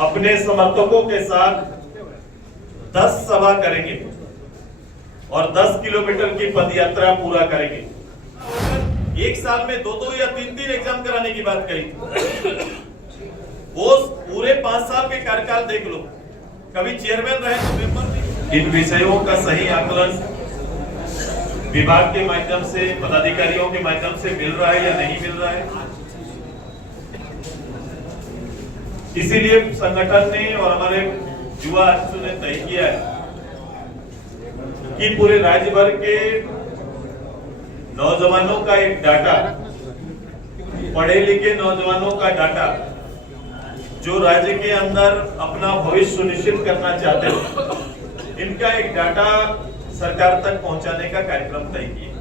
अपने समर्थकों के साथ 10 सभा करेंगे और 10 किलोमीटर की पदयात्रा पूरा करेंगे। एक साल में 2-2 या 3-3 एग्जाम कराने की बात कही। वो पूरे 5 साल के कार्यकाल देख लो, कभी चेयरमैन रहे तो मेंबर नहीं। इन विषयों का सही आकलन विभाग के माध्यम से, पदाधिकारियों के माध्यम से मिल रहा है या नहीं मिल रहा है। इसीलिए संगठन ने और हमारे युवा आयुक्त ने तय किया है कि पूरे राज्य भर के नौजवानों का एक डाटा, पढ़े लिखे नौजवानों का डाटा, जो राज्य के अंदर अपना भविष्य सुनिश्चित करना चाहते हैं, इनका एक डाटा सरकार तक पहुंचाने का कार्यक्रम तय किया।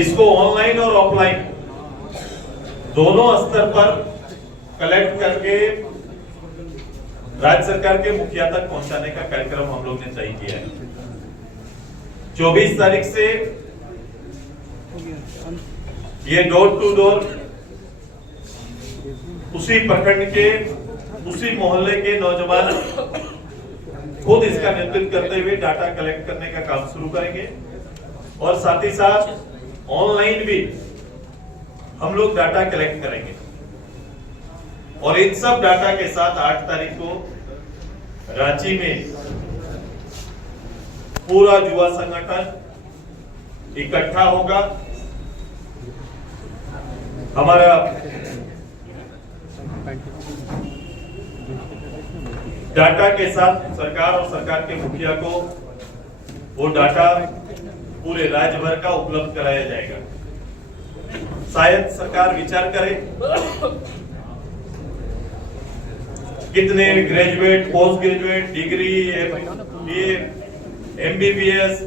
इसको ऑनलाइन और ऑफलाइन दोनों स्तर पर कलेक्ट करके राज्य सरकार के मुखिया तक पहुंचाने का कार्यक्रम हम लोग ने तय किया है। 24 तारीख से ये डोर टू डोर उसी प्रखंड के, उसी मोहल्ले के नौजवान खुद इसका नेतृत्व करते हुए डाटा कलेक्ट करने का काम शुरू करेंगे और साथ ही साथ ऑनलाइन भी हम लोग डाटा कलेक्ट करेंगे। और इन सब डाटा के साथ 8 तारीख को रांची में पूरा युवा संगठन इकट्ठा होगा। हमारा डाटा के साथ सरकार और सरकार के मुखिया को वो डाटा पूरे राज्य भर का उपलब्ध कराया जाएगा। शायद सरकार विचार करे कितने graduate, post graduate, degree, MBBS,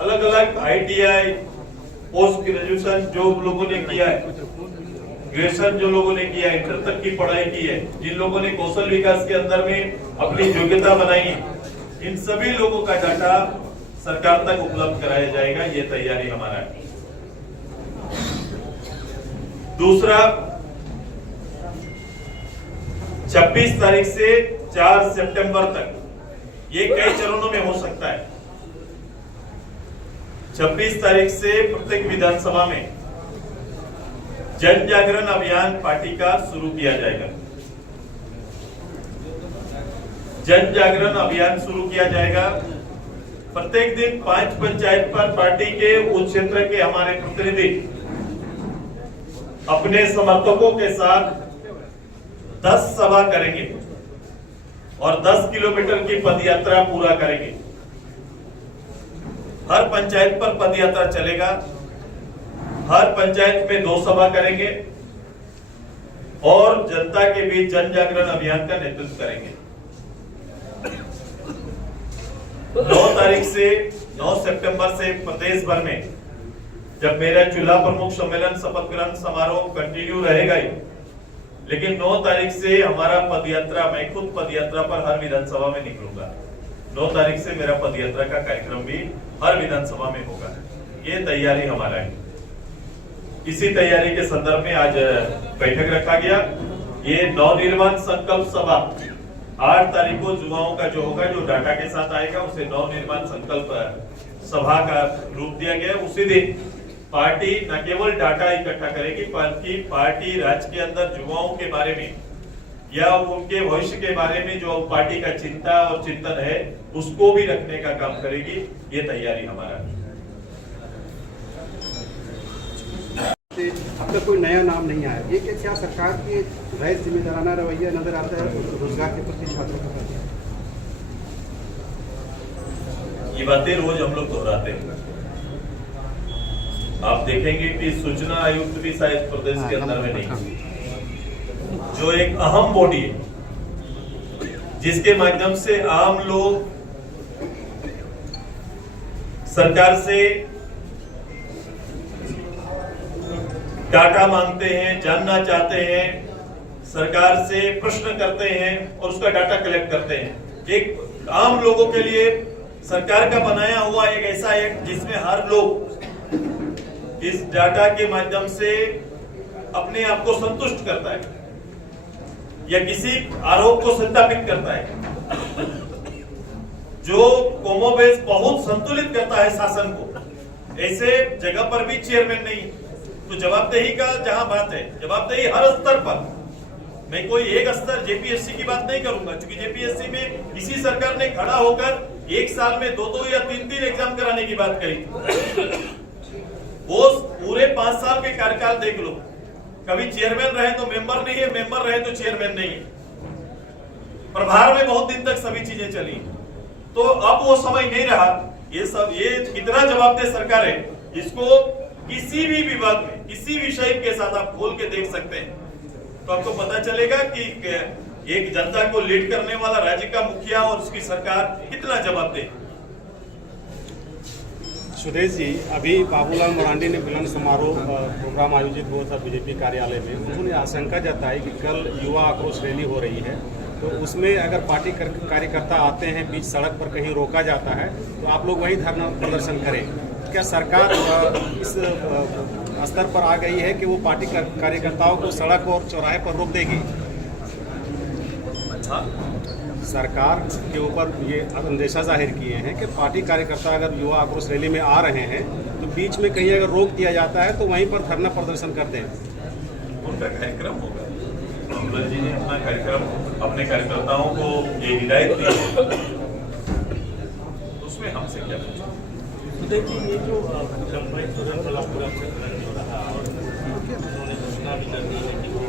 अलग अलग ITI, पोस्ट ग्रेजुएशन जो लोगों ने किया है, ग्रेजुएशन जो लोगों ने किया है, इंटर तक की पढ़ाई की है, जिन लोगों ने कौशल विकास के अंदर में अपनी योग्यता बनाई है, इन सभी लोगों का डाटा सरकार तक उपलब्ध कराया जाएगा। ये तैयारी हमारा है। दूसरा, 26 तारीख से 4 सितंबर तक ये कई चरणों में हो सकता है। 26 तारीख से प्रत्येक विधानसभा में जन जागरण अभियान पार्टी का शुरू किया जाएगा। जन जागरण अभियान शुरू किया जाएगा। प्रत्येक दिन 5 पंचायत पर पार्टी के उस क्षेत्र के हमारे प्रतिनिधि अपने समर्थकों के साथ 10 सभा करेंगे और 10 किलोमीटर की पदयात्रा पूरा करेंगे। हर पंचायत पर पदयात्रा चलेगा। हर पंचायत में 2 सभा करेंगे और जनता के बीच जन जागरण अभियान का नेतृत्व करेंगे। 9 तारीख से 9 सितंबर से प्रदेश भर में जब मेरा चूल्हा प्रमुख सम्मेलन शपथ ग्रहण समारोह कंटिन्यू रहेगा ही, लेकिन 9 तारीख से हमारा पदयात्रा, मैं खुद पदयात्रा पर हर विधानसभा में निकलूंगा। 9 तारीख से मेरा पदयात्रा का कार्यक्रम भी हर विधानसभा में होगा। ये तैयारी हमारा है। इसी तैयारी के संदर्भ में आज बैठक रखा गया। ये नवनिर्माण संकल्प सभा 8 तारीख को युवाओं का जो होगा, जो डाटा के साथ आएगा, उसे नवनिर्माण संकल्प सभा का रूप दिया गया। उसी दिन पार्टी न केवल डाटा इकट्ठा करेगी, बल्कि पार्टी राज्य के अंदर युवाओं के बारे में या उनके भविष्य के बारे में जो पार्टी का चिंता और चिंतन है, उसको भी रखने का काम करेगी। ये तैयारी हमारा है। अब तक कोई नया नाम नहीं आया। ये क्या सरकार की गैर जिम्मेदाराना रवैया नजर आता है रोजगार के प्रति छात्रों का? ये बातें रोज हम लोग दोहराते हैं। आप देखेंगे कि सूचना आयुक्त भी शायद प्रदेश के अंदर में नहीं, जो एक अहम बॉडी है जिसके माध्यम से आम लोग सरकार से डाटा मांगते हैं, जानना चाहते हैं, सरकार से प्रश्न करते हैं और उसका डाटा कलेक्ट करते हैं। एक आम लोगों के लिए सरकार का बनाया हुआ एक ऐसा एक्ट जिसमें हर लोग इस डाटा के माध्यम से अपने आप को संतुष्ट करता है या किसी आरोप को सत्यापित करता है, जो कोमोबेश बहुत संतुलित करता है शासन को, ऐसे जगह पर भी चेयरमैन नहीं। तो जवाबदेही का जहां बात है, जवाबदेही हर स्तर पर, मैं कोई एक स्तर जेपीएससी की बात नहीं करूंगा, क्योंकि जेपीएससी में इसी सरकार ने खड़ा होकर एक साल में 2-2 या 3-3 एग्जाम कराने की बात करी थी। वो पूरे 5 साल के कार्यकाल देख लो, कभी चेयरमैन रहे तो मेंबर नहीं है, मेंबर रहे तो चेयरमैन नहीं है, प्रभार में बहुत दिन तक सभी चीजें चली। तो अब वो समय नहीं रहा। ये कितना जवाबदेह सरकार है, इसको किसी भी विभाग में किसी विषय के साथ आप खोल के देख सकते हैं, तो आपको पता चलेगा कि एक जनता को लीड करने वाला राज्य का मुखिया और उसकी सरकार कितना जवाबदेह। सुदेश जी, अभी बाबूलाल मरांडी ने मिलन समारोह प्रोग्राम आयोजित हुआ था बीजेपी कार्यालय में। उन्होंने आशंका जताई कि कल युवा आक्रोश रैली हो रही है, तो उसमें अगर पार्टी कार्यकर्ता आते हैं, बीच सड़क पर कहीं रोका जाता है, तो आप लोग वहीं धरना प्रदर्शन करें। क्या सरकार इस स्तर पर आ गई है कि वो पार्टी कार्यकर्ताओं को सड़क और चौराहे पर रोक देगी? सरकार के ऊपर ये अंदेशा जाहिर किए हैं कि पार्टी कार्यकर्ता अगर युवा आक्रोश रैली में आ रहे हैं तो बीच में कहीं अगर रोक दिया जाता है तो वहीं पर धरना प्रदर्शन कर दें। उनका कार्यक्रम होगा, रामलाल जी ने अपना कार्यक्रम अपने कार्यकर्ताओं को ये हिदायत दी है, उसमें हमसे क्या पूछा। तो देखिए, ये जो लंबाई पूरा हो रहा और उन्होंने घोषणा भी कर दी है कि वो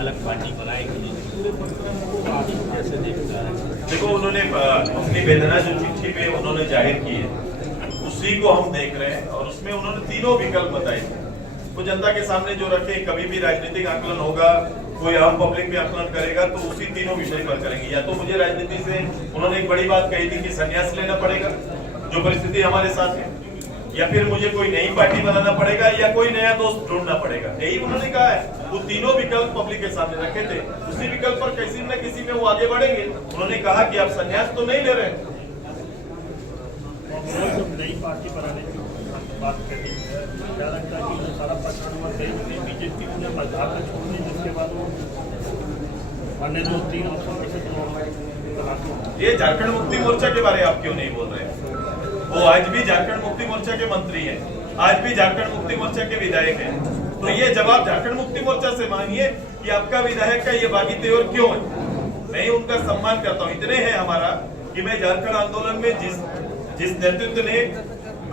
अलग पार्टी बनाएगी, तो आप कैसे देखता है? देखो, उन्होंने अपनी वेदना जो चिट्ठी में उन्होंने जाहिर की है उसी को हम देख रहे हैं, और उसमें उन्होंने तीनों विकल्प बताए वो जनता के सामने जो रखे। कभी भी राजनीतिक आकलन होगा, कोई आम पब्लिक में आकलन करेगा तो उसी तीनों विषय पर करेंगे। या तो मुझे राजनीति से उन्होंने एक बड़ी बात कही थी कि संन्यास लेना पड़ेगा, जो परिस्थिति हमारे साथ है, या फिर मुझे कोई नई पार्टी बनाना पड़ेगा या कोई नया दोस्त ढूंढना पड़ेगा, यही उन्होंने कहा है। वो तीनों विकल्प पब्लिक के सामने रखे थे, उसी विकल्प पर किसी न किसी में वो आगे बढ़ेंगे। उन्होंने कहा कि आप संन्यास तो नहीं ले रहे। नई पार्टी बनाने की बात करी, क्या लगता है कि सारा प्रचार बीजेपी ने मजाक छोड़नी, जिसके बाद वो अन्य 2-3 ऑप्शन में से ये झारखंड मुक्ति मोर्चा के बारे में आप क्यों नहीं बोल रहे हैं? वो आज भी झारखंड मुक्ति मोर्चा के मंत्री हैं, आज भी झारखंड मुक्ति मोर्चा के विधायक हैं। तो ये जवाब झारखंड मुक्ति मोर्चा से मांगिए कि आपका विधायक का ये बागी तेवर क्यों है। मैं उनका सम्मान करता हूँ, इतने हैं हमारा कि मैं झारखंड आंदोलन में जिस नेतृत्व ने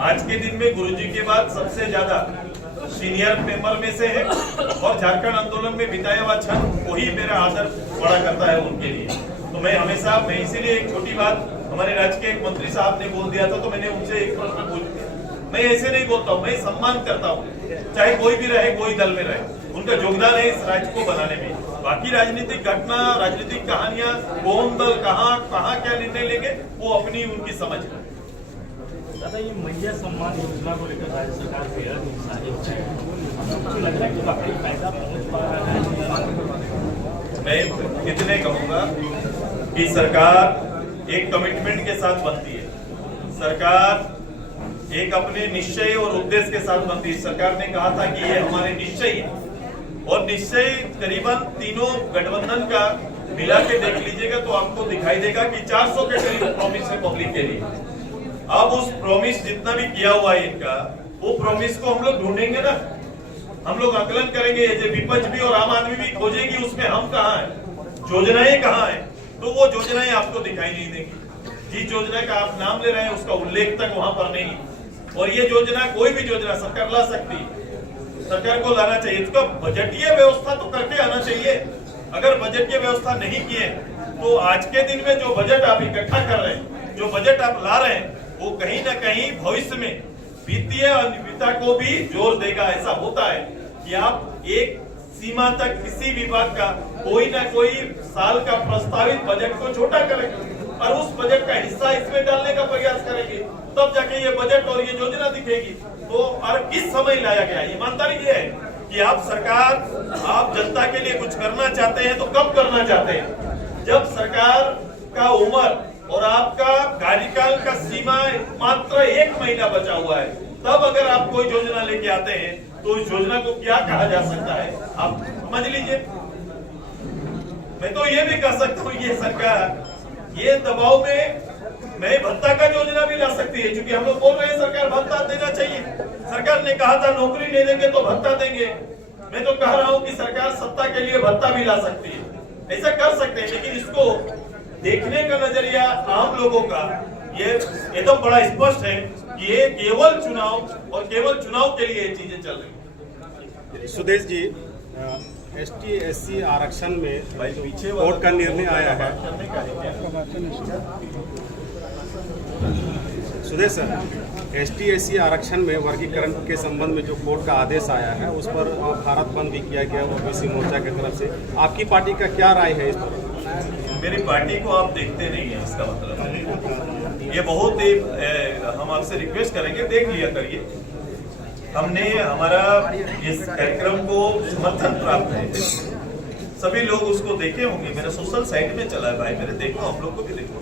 आज के दिन में गुरुजी के बाद सबसे ज्यादा सीनियर मेंबर में से है, और झारखंड आंदोलन में बिताया हुआ क्षण वही मेरा आदर बड़ा करता है उनके लिए। तो मैं हमेशा, मैं इसीलिए एक छोटी बात हमारे राज्य के एक मंत्री साहब ने बोल दिया था, तो मैंने उनसे एक प्रश्न पूछ लिया। मैं ऐसे नहीं बोलता हूँ, मैं सम्मान करता हूँ, चाहे कोई भी रहे, कोई दल में रहे, उनका योगदान है इस राज्य को बनाने में। बाकी राजनीतिक घटना, राजनीतिक कहानियां, कौन दल कहाँ क्या निर्णय लेंगे, वो अपनी उनकी समझ है। दादा, ये महिला सम्मान योजना को लेकर राज्य सरकार लग रहा है कि काफी फायदा पहुंच पा रहा है। मैं इतने कहूंगा कि सरकार एक कमिटमेंट के साथ बनती है, सरकार एक अपने निश्चय और उद्देश्य के साथ बनती है। सरकार ने कहा था कि ये हमारे निश्चय है, और निश्चय करीबन तीनों गठबंधन का मिला के देख लीजिएगा तो आपको दिखाई देगा कि 400 के करीब प्रॉमिस है पब्लिक के लिए। अब उस प्रॉमिस जितना भी किया हुआ है इनका, वो प्रॉमिस को हम लोग ढूंढेंगे ना, हम लोग आकलन करेंगे, जो विपक्ष भी और आम आदमी भी खोजेगी उसमें हम कहाँ हैं, योजनाएं कहाँ हैं, तो वो योजनाएं आपको दिखाई नहीं देंगी। जिस योजना का आप नाम ले रहे हैं उसका उल्लेख तक वहां पर नहीं। और ये योजना, कोई भी योजना सरकार ला सकती है, सरकार को लाना चाहिए, इसका बजटीय व्यवस्था तो करके आना चाहिए। अगर बजटीय व्यवस्था नहीं किए तो आज के दिन में जो बजट आप इकट्ठा कर रहे हैं, जो बजट आप ला रहे हैं, वो कहीं ना कहीं भविष्य में वित्तीय अनियमितता को भी जोर देगा। ऐसा होता है कि आप एक सीमा तक किसी विभाग का कोई ना कोई साल का प्रस्तावित बजट को छोटा करेंगे और उस बजट का हिस्सा इसमें डालने का प्रयास करेंगे, तब जाके ये बजट और ये योजना दिखेगी। तो और किस समय लाया गया, ईमानदारी ये है कि आप सरकार, आप जनता के लिए कुछ करना चाहते हैं तो कब करना चाहते हैं? जब सरकार का उम्र और आपका कार्यकाल का सीमा मात्र 1 महीना बचा हुआ है, तब अगर आप कोई योजना लेके आते हैं तो इस योजना को क्या कहा जा सकता है आप समझ लीजिए। मैं तो ये भी कह सकता हूँ ये सरकार ये दबाव में नए भत्ता का योजना भी ला सकती है, क्योंकि हम लोग बोल रहे हैं सरकार भत्ता देना चाहिए। सरकार ने कहा था नौकरी नहीं देंगे तो भत्ता देंगे। मैं तो कह रहा हूं कि सरकार सत्ता के लिए भत्ता भी ला सकती है, ऐसा कर सकते हैं। लेकिन इसको देखने का नजरिया आम लोगों का ये एकदम बड़ा स्पष्ट है कि ये केवल चुनाव और केवल चुनाव के लिए ये चीजें चल रही है। सुदेश जी, ST SC आरक्षण में पीछे कोर्ट का निर्णय आया है। सुदेश सर, ST SC आरक्षण में वर्गीकरण के संबंध में जो कोर्ट का आदेश आया है उस पर भारत बंद भी किया गया ओबीसी मोर्चा की तरफ से। आपकी पार्टी का क्या राय है इस पर? मेरी पार्टी को आप देखते नहीं है, इसका मतलब ये बहुत ही हम आपसे रिक्वेस्ट करेंगे देख लिया करिए। हमने हमारा इस कार्यक्रम को समर्थन प्राप्त है, सभी लोग उसको देखे होंगे। मेरा सोशल साइट में चला है भाई, मेरे देखो, हम लोग को भी देखो।